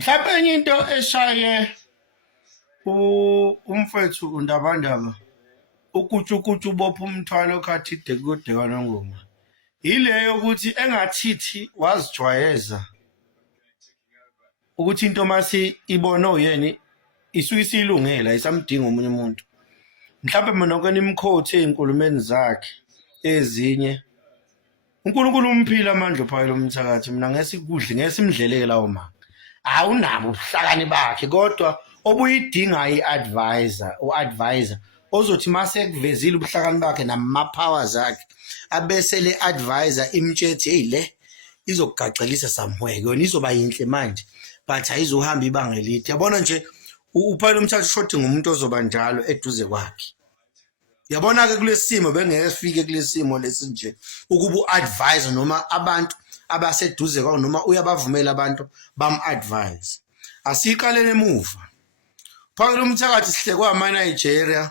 Mhlawumbe enye into eshaye umfethu uNdabandaba ukutshukutshu ubopha umthwalo khathi kude kaNongoma ile yokuthi engathithi wazijwayeza ukuthi into masi ibona uyeni isuke isilungela isamdinga omunye umuntu mhlawumbe mina nimquote ezinkulumeni zakhe ezinye uNkulunkulu umphila amandla phakathi lomthakathi mina ngesikudli ngesimdleleke lawo manga awunabo ubuhlakani bakhe kodwa obuyidinga iadvisor uadvisor ozothi mase kuvezile ubuhlakani bakhe nama-powers akhe abese le advisor imtshethi hey le izokugacelisa somewhere yona izoba yinhle manje but ayizohamba ibanga elide yabona nje uphela umthatha shoti ngumuntu ozoba njalo eduze kwakhe yabona ke kulesimo bengeke sifike kulesimo lesinje ukuba uadvisor noma abantu abaseduze kwawo noma uyabavumela abantu bam-advise asiqalene emuva phakathi umthakathi sihlekwa ama-Nigeria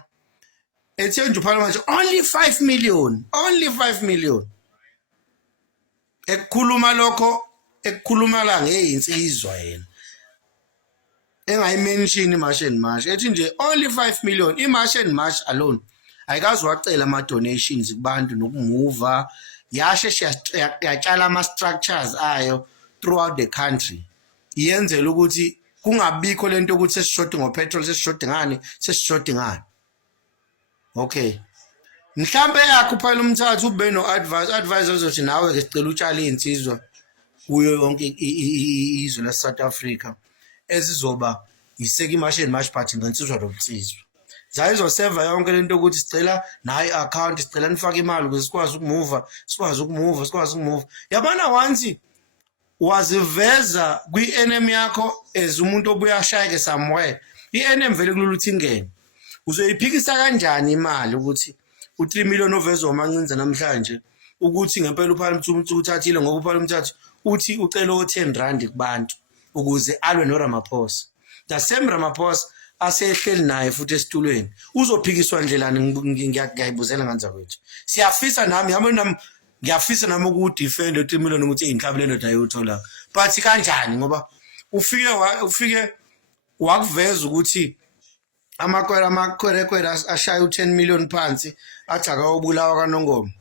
ethe nje uphela manje only 5 million ekukhuluma lokho ekukhuluma la ngeyinsizwa yena engayimention iMarch and March ethi nje only 5 million iMarch and March alone ayikazi wacela ama-donations kubantu nokumuva yasheshe yatshala ama-structures ayo throughout the country iyenzela ukuthi kungabikho lento ukuthi sesishode ngopetrol sesishode ngani okay mhlambe yakho phela umthathu ube no-advisor ozothi nawe ke sicela utshale iy'nsizwa kuyo yonke izwe lase-South Africa ezizoba yiseka iMarch and March party ngensizwa nobunsizwa zayizoseva yonke lento ukuthi sicela nayo i-account sicela nifake imali ukuze sikwazi ukumuva yabona once waziveza kwi-NM yakho as umuntu obuya ashayeke somewhere i-NM vele kulula ukuthi ingene uzoyiphikisa kanjani imali ukuthi u3 million ovezwa uMancinza namhlanje ukuthi ngempela uPhalamthunzi uthathile ngoba uPhalamthunzi uthi ucela o10 kubantu ukuze alwe noRamaphosa the same Ramaphosa asehleli naye futhi esitulweni uzophikiswa ndlelani ngiyayibuzela nganza kwethu siyafisa nami ngiyafisa nami ukudefend u3 million ukuthi inhlabi lento ayothola but kanjani ngoba ufike wakuveza ukuthi amakhwerekhwere ashaya u10 million phansi athi akawubulawa kaNongoma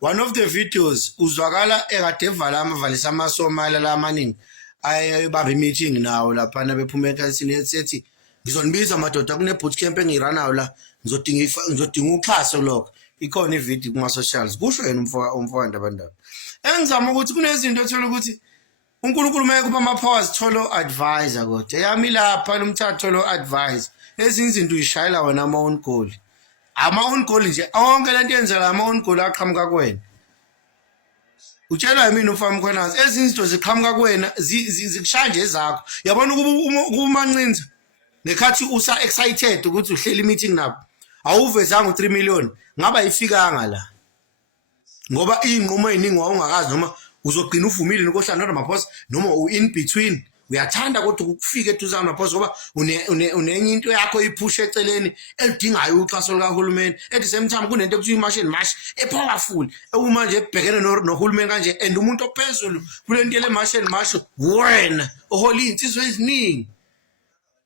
one of the videos uzwakala ekade evalisa amaSomali la amaningi ayebamba meeting nawo lapha bephuma ekhasini ethi ngizonibiza amadoda kune bootcamp engiranayo la ngizodinga uxhaso lokho ikhona ivideo kuma socials kusho yena umfowanda bandaba engizama ukuthi kunezinto ethola ukuthi uNkulunkulu maye kupha ama-powers tholo advisor kodwa yami lapha nomthatho tholo advisor ezinye izinto uyishayela wena ama-own goal nje onke lento yenzela ama-own goal aqhamuka kuwena utshela yimini ufama Mkhwanazi ezinye izinto ziqhamuka kuwena zikushaya nje ezakho yabona ukuba uMancinza nekhathi usa excited ukuthi uhleli meeting nabo awuvezanga u3 million ngaba ifikanga la ngoba inqumo eziningi wawungakazi noma uzogcina uvumile nokohlala noRamaphosa noma u-in between uyathanda kodwa ukufika eduze kaRamaphosa ngoba unenye into yakho iphusha eceleni elidingayo uxhaso likahulumeni at the same time kunento ekuthiwa iMarch and March epowerful uma nje ebhekene nohulumeni kanje and umuntu ophezulu kulento le-March and March wena ohola iy'nsizwa eziningi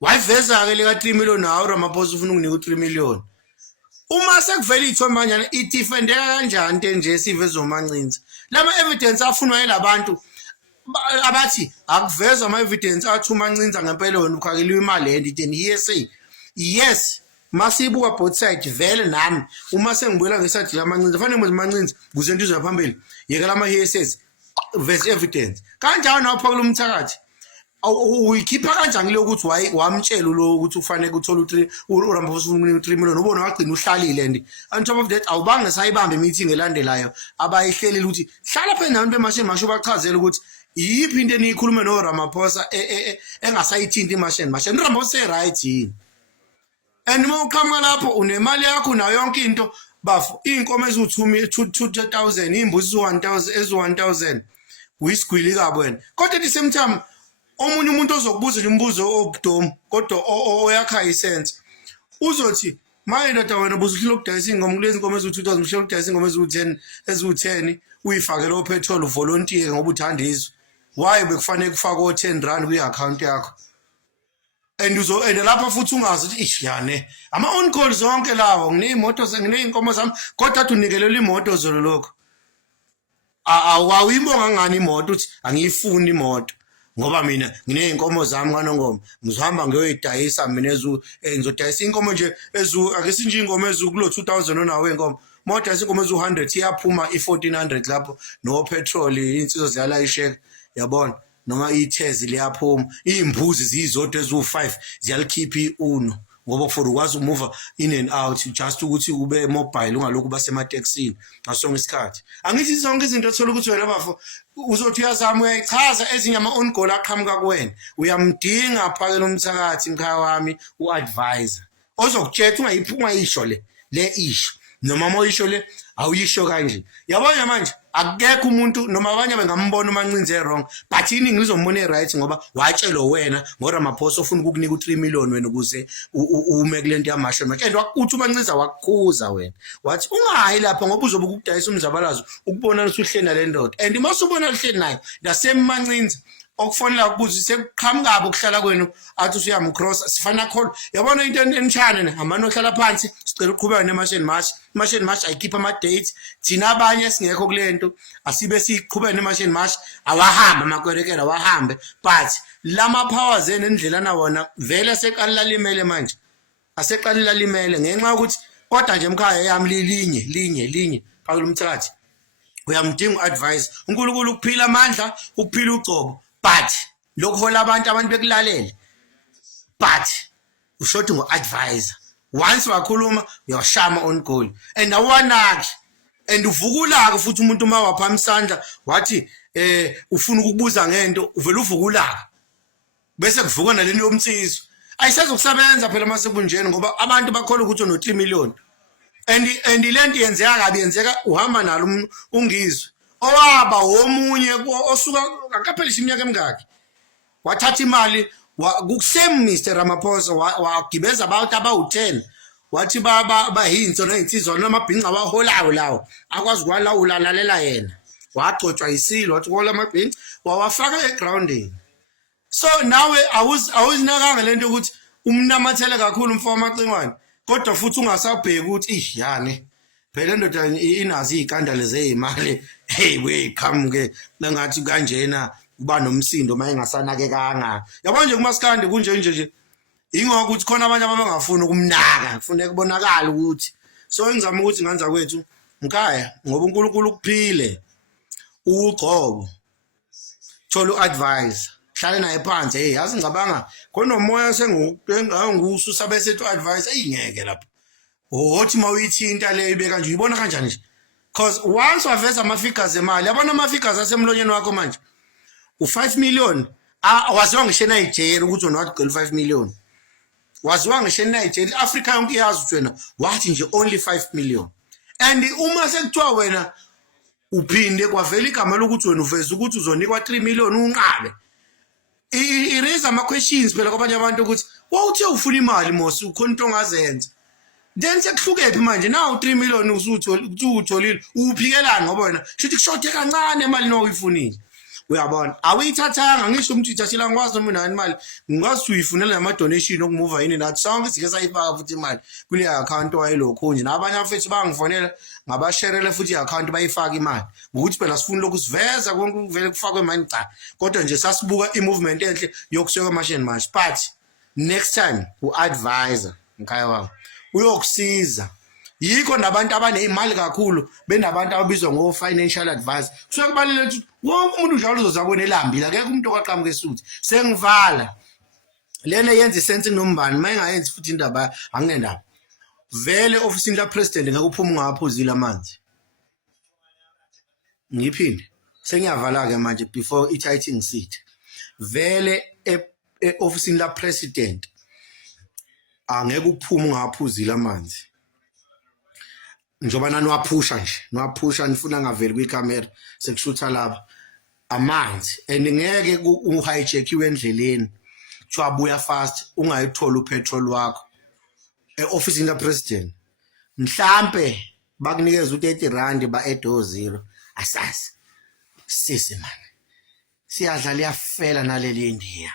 wayiveza-ke leka-3 million nawo uRamaphosa ufuna ukunika u3 million uma sekuvela iy'thombe manyana idifendeka kanjani into nje esivezwa uMancinza lama-evidence afunwa yelabantu abathi akuvezwa ama-evidence athi uMancinza ngempela wena ukhakeliwe imali and then yes masiyibuka both side vele nami uma sengibuyela ngesadi laMancinza fanele ukuthi uMancinza kuze into izwe phambili yekela ama-hearsays vese evidence kanjalo nawo phakela umthakathi uyikhipha kanjani leyo ukuthi wamtshela lo ukuthi ufanele uthola uRamaphosa ufuna u3 million ubona wagcina uhlalile and on top of that awubange sayibambe meeting elandelayo abayihlelile ukuthi hlala phe nabantu beMarch and March ubachazela ukuthi yiphi into eniyikhuluma noRamaphosa engasayithinta iMarch and March uRamaphosa right yini and uma uqhamuka lapho unemali yakho nayo yonke into bafo iy'nkomo eziwu-2000 iy'mbuzi eziwu-1000 uyisigwili kabo wena kodwa at the same time omunye umuntu ozokubuza nje umbuzo obudomu kodwa oyakha isense uzothi maye ndoda wena buzuhlile ukudayisa ingoma kulezi inkomo eziwu-2000 uhlele ukudayisa ingoma eziwu-10 uyifakele opetrol uvolontiye ngoba uthanda izwe why bekufanele kufake o10 rand kwi-account yakho and lapha futhi ungazi ukuthi ish yane ama on call zonke lawo ngineyimoto ngineyinkomo zami kodwa athi unikelela imoto zolo lokho awuyibonga ngani imoto uthi angiyifuni imoto ngoba mina ngineyinkomo zami kanongoma ngizohamba ngiyoyidayisa mina ngizodayisa inkomo nje ake nje inkomo kulo 2000 onawe inkomo moto yasinkomo ezu100 iyaphuma i1400 lapho no petrol insizwe ziyalayisheka yabona noma ithezi liyaphuma imbuzi zizodwa ezu5 ziyalikhipha iuno ngoba for ukwazi ukmove in and out just ukuthi ube mobile ungalokhu basemateksini ngasonke isikhathi angithi zonke izinto ethola ukuthi wena bafo uzothi uyazama uyayichaza ezinye ama on goal aqhamuka kuwena uyamdinga phakela umthakathi mkhaya wami uadvisor ozokutshela ungayisho le isho noma moyisho le awuyisho kanje yabona manje akekho umuntu noma abanye bengambona uMancinze wrong but iningi lizombona right ngoba watshelo wena ngoRamaphosa ufuna ukukunika u3 million wena ukuze ume kulento yamasho manje and wakuthi uMancinze wakukhuza wena wathi ungayi lapha ngoba uzobe ukudayisa umzabalazo ukubona ukuthi uhleli nale ndoda and masubona uhleli naye naseMancinze okufonela ukubuza sekuqhamuka ukuhlala kwenu athi usuyamcross sifana call yabona into enchane amano ohlala phansi sicela uqhubeka nemashini march ayikhipha ama dates thina abanye singekho kulento asibe siqhubeka nemashini march awahamba amakwerekela wahambe but lama powers enendlela wona vele seqala limele manje aseqala limele ngenxa ukuthi kodwa nje emkhaya yami linye phakela umthakathi uyamdinga uadvise uNkulunkulu ukuphila amandla ukuphila ucobo but lokhola abantu bekulalele but ushothi ngo-advisor once wakhuluma uyashama on goal and awanaki and uvukulaka futhi umuntu uma wapha isandla wathi ufuna ukukubuza ngento uvela uvukulaka bese kuvuka naleni yomtsizwa ayisezokusebenza phela masekunjeni ngoba abantu bakholwa ukuthi no3 million and lento yenzeka kabi yenzeka uhamba nalo ungizwe owaba womunye osuka akaphelisha iminyaka emingaki wathatha imali kusem Mr Ramaphosa wagibeza abantu abawu10 wathi bahinso nezinsizwa namabhinqa abaholayo lawo akwazi kwalawula lalela yena wagcotshwa isilo wathi kola amabhinqa wawafaka egroundini so nawe awuzinakanga lento ukuthi umnamathele kakhulu umfana Macingwane kodwa futhi ungasabheki ukuthi yani phela ndoda inazi izikandale zezimali hey we qhamuke langathi kanjena kuba nomsindo mayengasanakekanga yabona nje kumaskandi kunje ingoba ukuthi khona abanye abangafuni ukumnaka kufuneka kubonakala ukuthi so engizama ukuthi nganza kwethu mkhaya ngoba uNkulunkulu ukuphile ugcobo thola uadvise hlale naye phansi hey yazi ngicabanga khona umoya sengususa bese to advise ayingeke lapho othi mawuyithinta le ibeka nje uyibona kanjani nje because once waveza ama figures emali yabona ama figures asemlonyeni wakho manje u5 million waziwa ngisho eNigeria ukuthi unathi 5 million waziwa ngisho eNigeria Africa yonke iyazi ukuthi wena wathi nje only 5 million and uma sekuthiwa wena uphinde kwavela igama lokuthi wena uveza ukuthi uzonikwa 3 million unqabe i-raise ama questions phela kwabanye abantu ukuthi wawuthi ufuna imali mosi ukhona into ongazenza then sekuhlukephi manje nawu 3 million usutholile uphikelana ngoba wena shithi kushothe kancane imali noyifunile uyabona awuyithathanga ngisho umuntu ithathela ngikwazi noma unani imali ngikwazi uyifunela nama donation okumuva yini nathi sonke sike sayifaka futhi imali kule account wayelokho nje nabanye afethu bangifonela ngabasherele futhi i-account bayifaka imali ngokuthi phela sifuna lokusiveza konke kuvele kufakwe imali cha kodwa nje sasibuka i-movement enhle yokusoka machine march but next time uadvisor mkhaya wami uyokusiza yikho nabantu abanezimali kakhulu benabantu ababizwa ngo financial advisor kusuka kubalile ukuthi wonke umuntu njalo uzozabona elambile akekho umuntu oqhamuka esuthi sengivala lena yenza isense kunombani mayingayenzi futhi indaba anginendaba vele office la president ngakuphuma ungaphuzile amanzi ngiphinde sengiyavala ke manje before i-tighting seat vele office la president angeke ukuphuma ungaphuzile amanzi njoba nani waphusha nifuna ngaveli kwicamera sekushutha lapha amanzi and ngeke uhijackiwe endleleni thwabuya fast ungayithola upetrol wakho eoffice la president mhlambe bakunikeza u30 rand ba edo zero asasi sisi man siyadla liyafela naleli indiya.